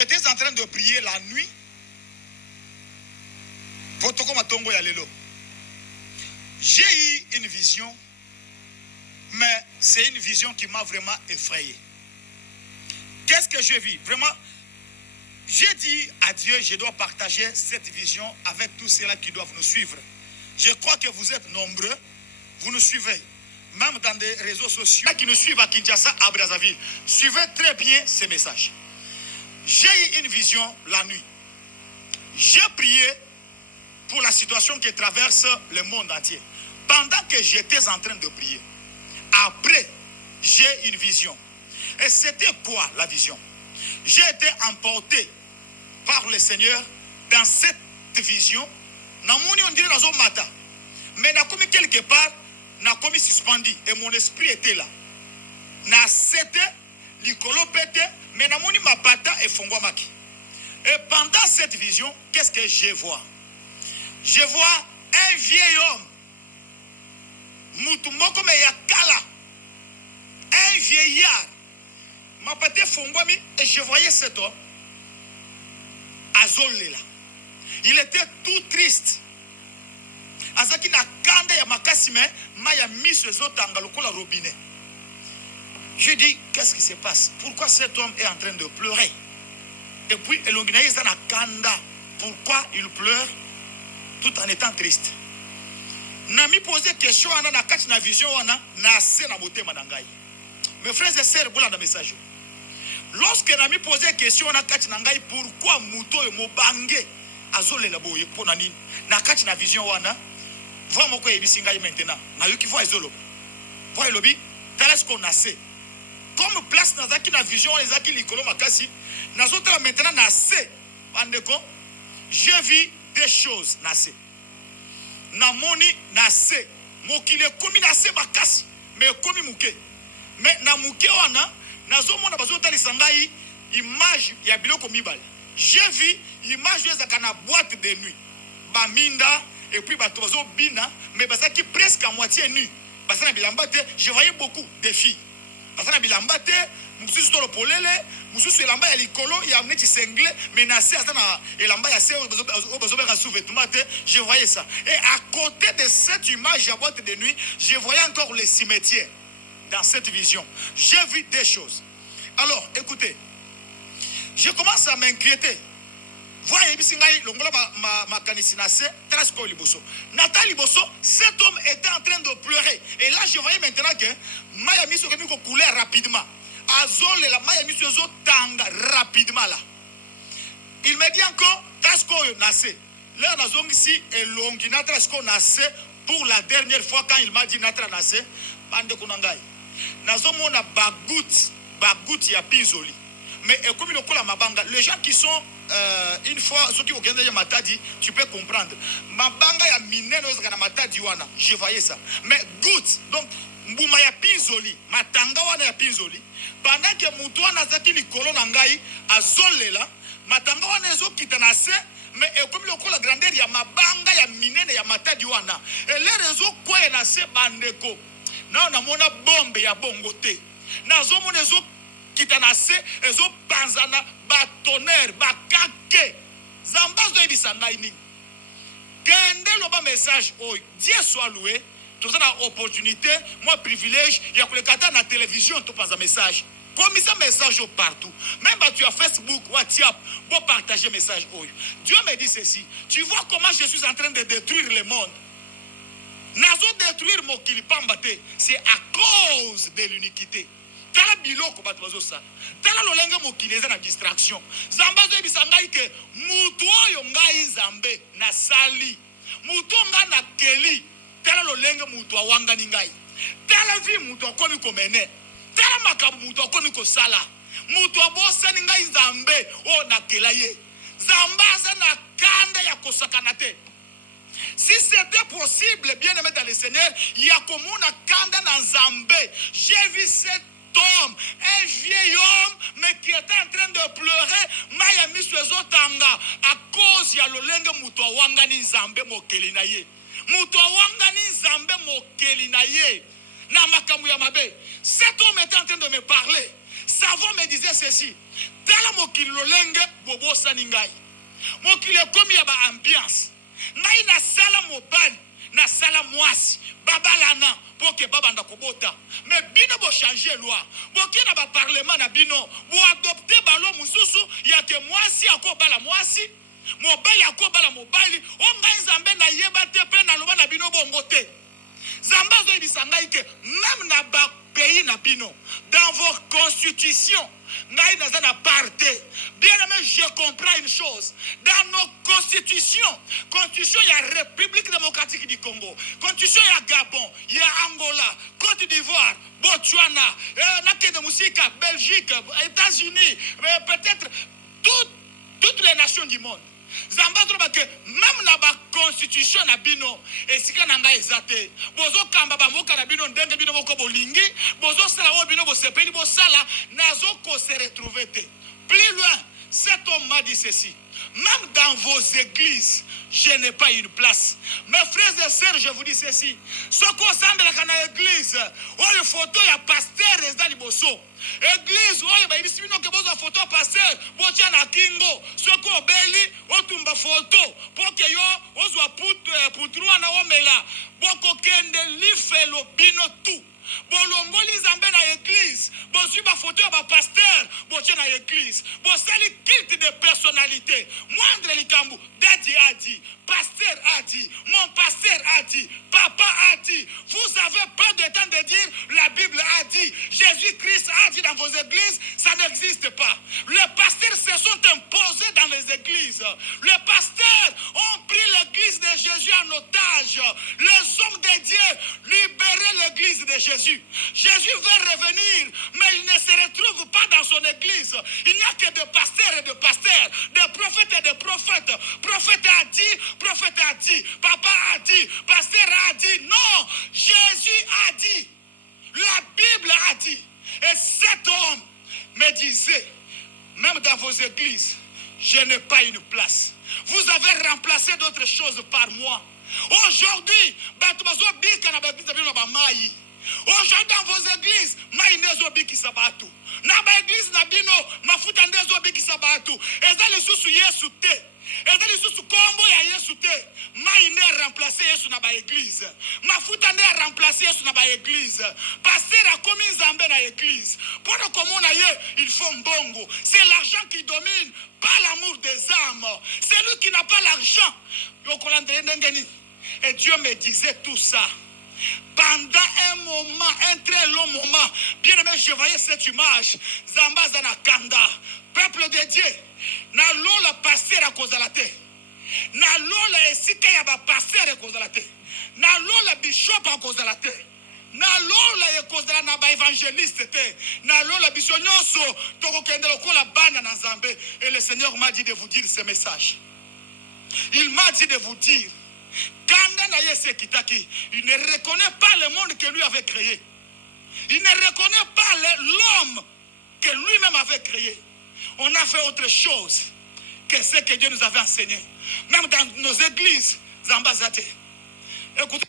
J'étais en train de prier la nuit. J'ai eu une vision, mais c'est une vision qui m'a vraiment effrayé. Qu'est-ce que j'ai vu? Vraiment, j'ai dit à Dieu, je dois partager cette vision avec tous ceux-là qui doivent nous suivre. Je crois que vous êtes nombreux, vous nous suivez, même dans des réseaux sociaux qui nous suivent à Kinshasa, à Brazzaville. Suivez très bien ces messages. J'ai eu une vision la nuit. J'ai prié pour la situation qui traverse le monde entier. Pendant que j'étais en train de prier, après, j'ai une vision. Et c'était quoi la vision? J'ai été emporté par le Seigneur dans cette vision. On dirait dans un matin. Mais n'a commis quelque part, n'a commis suspendu. Et mon esprit était là. N'a c'était, Nicolo pété, mais n'a moni ma bata et fongwamaki. Et pendant cette vision, qu'est-ce que je vois? Je vois un vieil homme. Mutumoko me yakala. Un vieillard. Ma bata fongwami et je voyais cet homme. Azolela. Il était tout triste. Azaki na kanda ya makasime, ma ya miso ezotanga lokola robinet. Je dis, qu'est-ce qui se passe? Pourquoi cet homme est en train de pleurer? Et puis, Elonginaïs na kanda. Pourquoi il pleure tout en étant triste? Nami posé question ana na kati na vision wana na se na motema na ngai. Mes frères et sœurs, bola na message. Lorsque Nami posé question na kati na ngai, pourquoi muto e mobange azolela boye pona nini? Na kati na vision wana, voix moko ebisi ngai maintenant. Na yoki voix ezolo. Voix elobi, tala ce qu'on a sait. Comme place nazaki na vision les aki likolo makasi, nazotala maintenant na se. Bandeko, j'ai vu des choses na se. Na moni na se. Mokile komi na se makasi, mais komi muke. Mais na muke wana, nazomona bazotali sangai image ya biloko mibale. J'ai vu image de la boîte de nuit. Baminda, et puis Batozo Bina, mais Basaki presque à moitié nu. Basana Bilambate, je voyais beaucoup de filles. Basana Bilambate, Moussou sur le polele, Moussou sur l'amba et l'icolo, il y a un petit single, menacé à Sana et l'amba à Séo, je voyais ça. Et à côté de cette image à boîte de nuit, je voyais encore les cimetières dans cette vision. J'ai vu des choses. Alors, écoutez. Je commence à m'inquiéter. Voyez, cet homme était en train de pleurer. Et là, je voyais maintenant que Maya Miso coulait rapidement. Azol et la Maya Miso tanga rapidement là. Il me dit encore, Tasco Nassé. Là, nous avons ici et Longina Tasco Nassé pour la dernière fois quand il m'a dit Natra Nassé. Bande Kunangai. Nous avons Bagout ya Pinzoli. Mais comme il a mabanga, les gens qui sont une fois ceux qui ont gagné matadi, tu peux comprendre. Mabanga ya mineno na matadi wana, je voyais ça. Mais goutte, donc mbuma ya pinzoli, matanga wana ya pinzoli, pendant que mutu wana zaki likolo na ngai azolela, matanga wana ezo kitanase, mais comme il a grandeur ya mabanga ya minene ya matadi wana. Et les réseaux quoi na se bandeko. Na na mona bombe ya bongote. Na zo mona ezo kitanase ezo panzana ba tonnerre ba kake zambazo ebisanga ini kende loba message oy Dieu soit loué tout ça na opportunité moi privilège ya kulekata na télévision to panza message comme ça message partout même tu as Facebook WhatsApp pour partager message oy Dieu me dit ceci tu vois comment je suis en train de détruire le monde nazo détruire mokili pambate c'est à cause de l'iniquité. Tala biloko bato bazosa tala lolenge mokili eza na distraction zambazo ebisa ngai ke mutu oyo ngai nzambe na sali mutu nga na keli tala lolenge mutu awangani ngai tala vi mutu akomi komene tala makambo mutu akomi kosala mutu abosani ngai nzambe o na kela ye zambaza na kanda ya kosakana te. Si c'était possible, bien aimé dans le Seigneur, yakomuna kanda na nzambe. J'ai vu cet homme, un vieil homme, mais qui était en train de pleurer, Maya Miswezotanga, à cause ya lolenge muto wangani nzambe mokeli na ye. Muto wangani nzambe mokeli na ye. Na makamu ya mabe. Cet homme était en train de me parler. savant me disait ceci. Tala mokili lolenge bobo saningai. Mokili komi ya ba ambiance. Ngai na sala mobali, na sala mwasi, babalana pour que babanda kobota. Mais bino bo changer loi. Bo ki na ba parlement na bino, bo adopter balo mususu ya ke mwasi akobala mwasi, mobali akobala mobali, onga nzambe na yeba te pe na loba na bino bongo te. Zamba zo ibisangai ke même na ba pays na bino, dans vos constitutions, ngai nazana parte. Bien aimé, je comprends une chose. Dans nos constitutions, constitution il y a République démocratique du Congo, constitution il y a Gabon, il y a Angola, Côte d'Ivoire, Botswana, Musika, Belgique, États-Unis, peut-être toutes les nations du monde. Zamba troba que même na ba constitution na bino esika na ngai ezate bozo kamba ba moka na bino ndenge bino moko bolingi bozo sala o bino bo sepeli bo sala nazo ko se retrouver te. Plus loin, cet homme m'a dit ceci. Même dans vos églises, je n'ai pas une place. Mes frères et sœurs, je vous dis ceci. Ce qu'on semble dans l'église, où le photo, il y a pasteur et dans les bosso. Église, où il y a une photo pasteur, botia na kingo. Ce qu'on beli, où tumba photo, pour que yo, on soit poutrou na omela. Boko kende life lo bino tout. Bolongoli zambé na église, bosu ba photo ba pasteur, botia na église. Bosali culte de personnalité. Moindre likambu, daddy a dit, pasteur a dit, mon pasteur a dit, papa a dit. Vous avez pas de temps de dire la Bible a dit, Jésus-Christ a dit dans vos églises, ça n'existe pas. Les pasteurs se sont imposés dans les églises. Les pasteurs ont pris l'église de Jésus en otage. Les hommes de Dieu libéraient l'église de Jésus. Jésus veut revenir, mais il ne se retrouve pas dans son église. Il n'y a que des pasteurs et des pasteurs, des prophètes et des prophètes. Prophète a dit, papa a dit, pasteur a dit. Non, Jésus a dit. La Bible a dit. Et cet homme me disait, même dans vos églises, je n'ai pas une place. Vous avez remplacé d'autres choses par moi. Aujourd'hui, aujourd'hui dans vos églises, maïnezo biki sabatu. Na ba église na bino, mafuta ndezo biki sabatu. Eza le susu Yesu te. Eza le susu kombo ya Yesu te. Maïne remplacer Yesu na ba église. Mafuta nde remplacer Yesu na ba église. Pasteur a commis nzambe na église. Pour le commun il faut mbongo. C'est l'argent qui domine, pas l'amour des âmes. C'est lui qui n'a pas l'argent. Et Dieu me disait tout ça. Pendant un moment, un très long moment, bien aimé, je voyais cette image. Zamba Zana Kanda, peuple de Dieu, na lola pasteur à cause de la terre. Na lola esika ya ba pasteur à cause de la terre. Na lola bishop à cause de la terre. Na lola ya cause de la na ba évangéliste te. Na lola bishonyoso toko kende lokola bana na Nzambe. Et le Seigneur m'a dit de vous dire ce message. Il m'a dit de vous dire. Il ne reconnaît pas le monde que lui avait créé. Il ne reconnaît pas l'homme que lui-même avait créé. On a fait autre chose que ce que Dieu nous avait enseigné. Même dans nos églises, Zambazate. Écoutez.